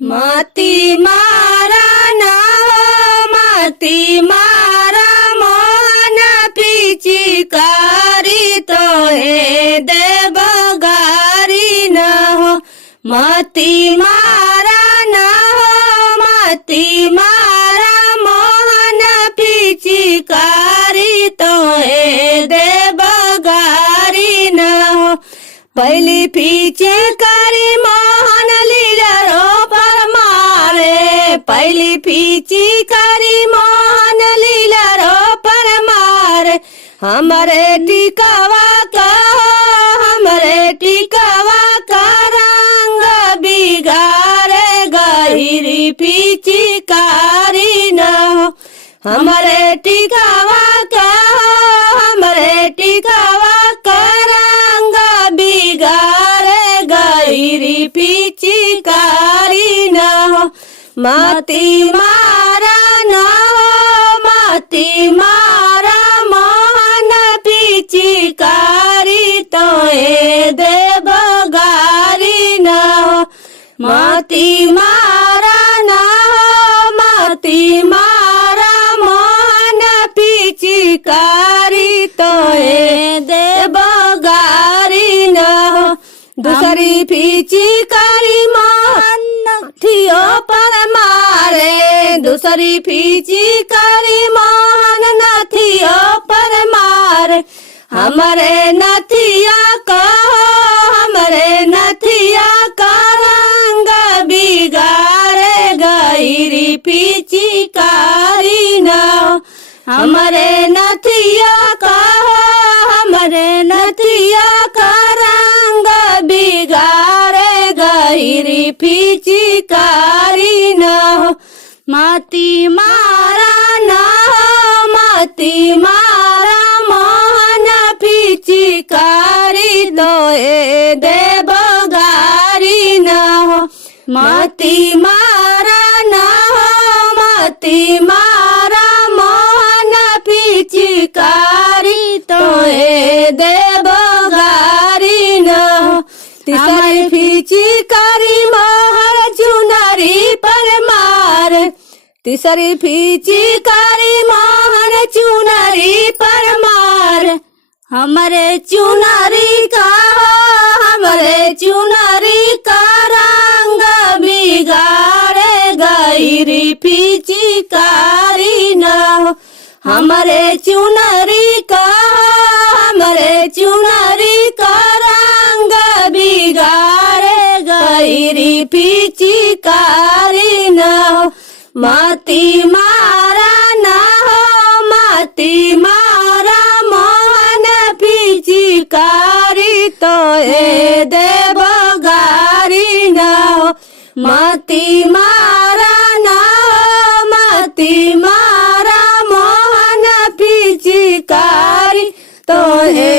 मती मारा नाव मती मारा मोहन पिचकारी तो हे देवगारी न हो। मती मारा नाव मती मारा मोहन पिचकारी तो हे देवगारी न हो। पहली पिचकारी मोहन लीला रो पर मारे। पहली पिचकारी मोहन लीला रो पर मारे। हमरे टिकावा का रंग बिगाड़े गहिरी पिचकारी न हो। हमरे टिकावा का रंग बिगाड़े गहिरी पिचकारी न हो। मती मारा न हो मती मारा मोहन पिचकारी तो हे देवगारी न हो। मती मारा न हो मती मारा मोहन पिचकारी तो हे देवगारी न हो। दूसरी पिचकारी मोहन नथियो पर मारे। दूसरी पिचकारी मोहन नथियो पर मारे। हमरे नथिया का रंग बिगाड़े गहिरी पिचकारी न हो। हमरे नथिया का रंग बिगाड़े गहिरी पिचकारी न हो। मती मारा न हो मती मारा मोहन पिचकारी तो हे देवगारी न हो। मती मारा न हो मती मारा मोहन पिचकारी तो हे देवगारी न हो। तीसरी पिचकारी मोहर चुनरी पर मारे। तीसरी पिचकारी मोहर चुनरी पर मारे। हमरे चुनरी का रंग बिगाड़े गहिरी पिचकारी न हो। हमरे चुनरी का रंग बिगाड़े गहिरी पिचकारी न हो। मती मारा न हो मती मारा मोहन पिचकारी तो हे देवगारी न हो। मती मारा न हो मती मारा मोहन पिचकारी तो हे